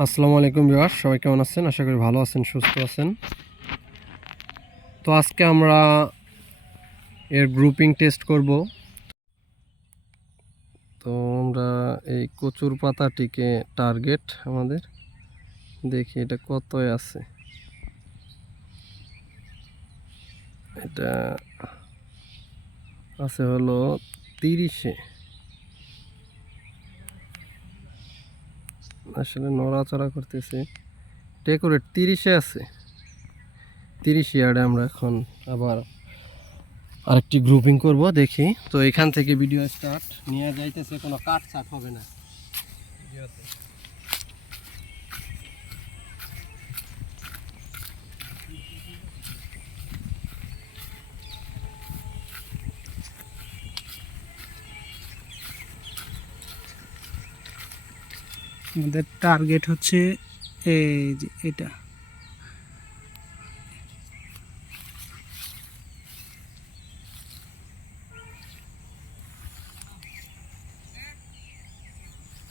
আসসালামু আলাইকুম বিওয়ার সবাই কেমন আছেন? আশা করি ভালো আছেন, সুস্থ আছেন। তো আজকে আমরা এর গ্রুপিং টেস্ট করব। তো আমরা এই কচুর পাতাটিকে টার্গেট আমাদের। দেখি এটা কতই আছে। এটা আছে হলো তিরিশে। আসলে নড়াচড়া করতেছে। ডেকোরেট তিরিশে আছে। তিরিশ ইয়ার্ডে আমরা এখন আবার আরেকটি গ্রুপিং করব, দেখি। তো এখান থেকে ভিডিও স্টার্ট নিয়ে যাইতেছে, কোনো কাট সাট হবে না। ভিডিওতে আমাদের টার্গেট হচ্ছে এই যে এটা।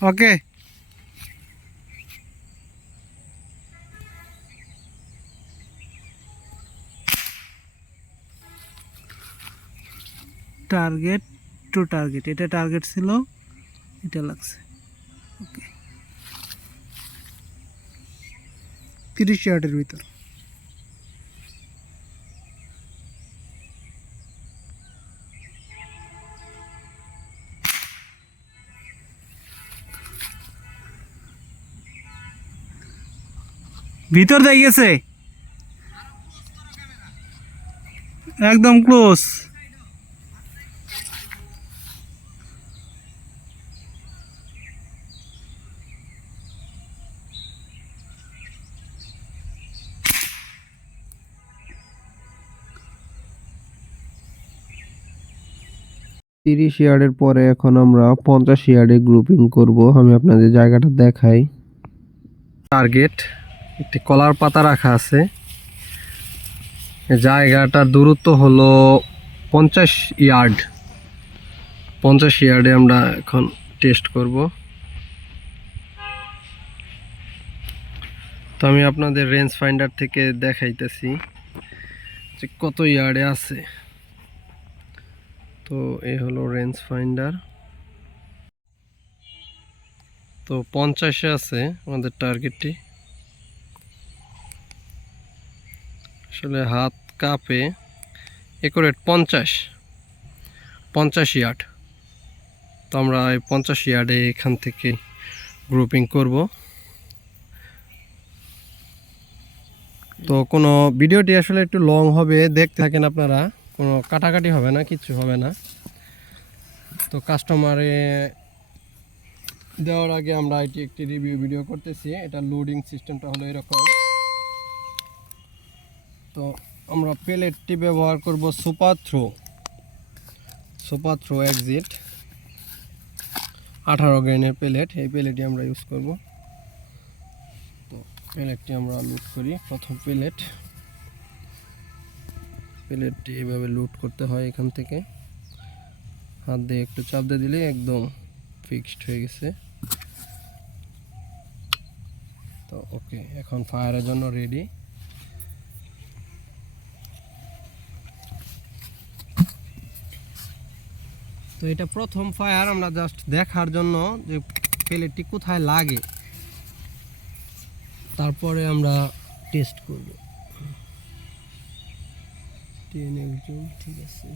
ওকে টার্গেট টু টার্গেট এটা টার্গেট ছিল, এটা লাগছে। তিরিশ ইয়ার্ডের ভিতর ভিতর দিয়ে গেছে একদম ক্লোজ তিরিশ ইয়ার্ডের পরে এখন আমরা পঞ্চাশ ইয়ার্ডে গ্রুপিং করব। আমি আপনাদের জায়গাটা দেখাই। টার্গেট একটি কলার পাতা রাখা আছে। জায়গাটার দূরত্ব হলো পঞ্চাশ ইয়ার্ড। পঞ্চাশ ইয়ার্ডে আমরা এখন টেস্ট করব। তো আমি আপনাদের রেঞ্জ ফাইন্ডার থেকে দেখাইতেছি যে কত ইয়ার্ডে আছে। তো এই হলো রেঞ্জ ফাইন্ডার তো পঞ্চাশে আছে আমাদের টার্গেটটি আসলে হাত কাপে। একরেট পঞ্চাশ। পঞ্চাশ ইয়ার্ড তো আমরা এই পঞ্চাশ ইয়ার্ডে এখান থেকে গ্রুপিং করব। তো কোনো ভিডিওটি আসলে একটু লং হবে, দেখতে থাকেন আপনারা। কোনো কাটাকাটি হবে না, কিচ্ছু হবে না। তো কাস্টমারে দেওয়ার আগে আমরা এটি একটি রিভিউ ভিডিও করতেছি। এটা লোডিং সিস্টেমটা হলো এরকম। তো আমরা প্লেটটি ব্যবহার করব super throw super throw exit আঠারো গ্রেনের প্লেট এই প্লেটই আমরা ইউজ করব। তো প্লেটটি আমরা লুট করি প্রথম প্লেট প্লেটটি এভাবে লুট করতে হয় এখান থেকে। হাত দিয়ে একটু চাপ দিয়ে দিলে একদম ফিক্সড হয়ে গেছে। তো ওকে এখন ফায়ারের জন্য রেডি তো এটা প্রথম ফায়ার আমরা জাস্ট দেখার জন্য যে প্লেটটি কোথায় লাগে। তারপরে আমরা টেস্ট করব। টেন একজন, ঠিক আছে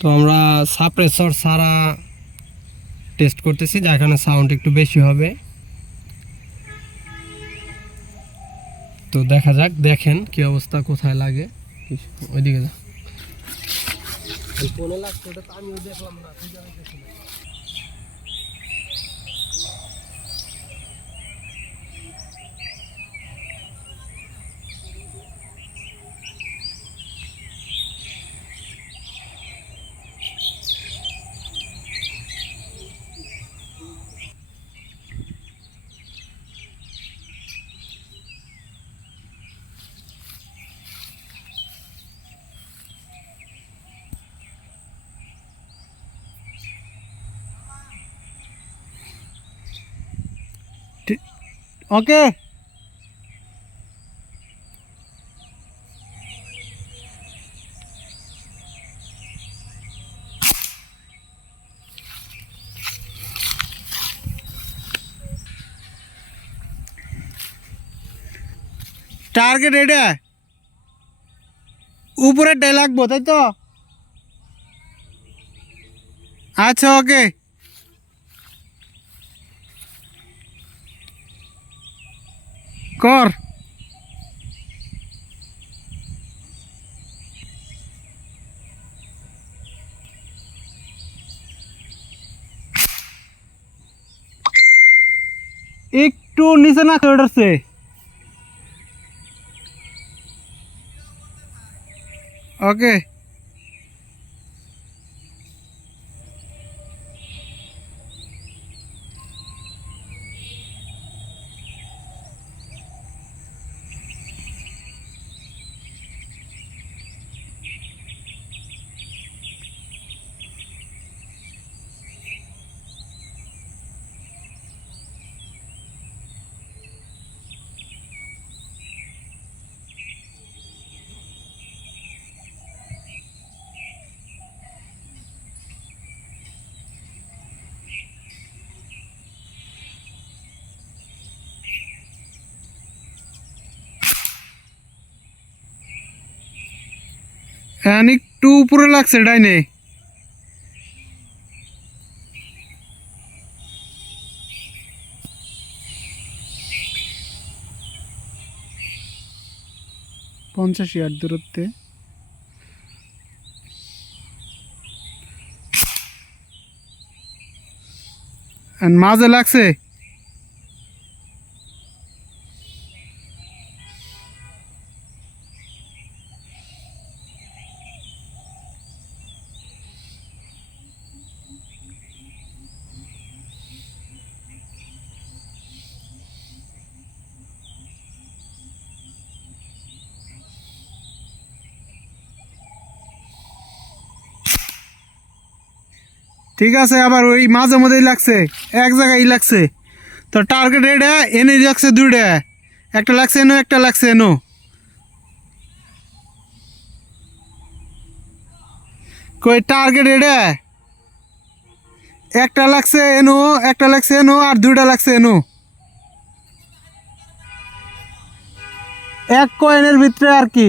তো আমরা সাপ্রেসর সারা টেস্ট করতেছি যেখানে সাউন্ড একটু বেশি হবে। তো দেখা যাক, দেখেন কি অবস্থা, কোথায় লাগে। ওইদিকে যা। ফোনে লাগছে ওটা তো আমিও দেখলাম না। তুই জানাইতেছি না। ওকে টার্গেট এটা উপরেরটাই লাগবো তাই তো আচ্ছা ওকে কর একটু নিচে না ওঠাচ্ছে ওকে এখন একটু উপরে লাগছে ডাইনে। পঞ্চাশ ইয়ার্ড দূরত্বে। মাঝে লাগছে। ঠিক আছে, আবার ওই মাঝে মধ্যেই লাগছে, এক জায়গায় লাগছে। তো টার্গেট এটা, এনে লাগছে দুইটা। একটা লাগছে এনো, একটা লাগছে এনো। কই টার্গেট এটা? একটা লাগছে এনো, একটা লাগছে এনো, আর দুইটা লাগছে এনো। এক কয়েনের ভিতরে আর কি?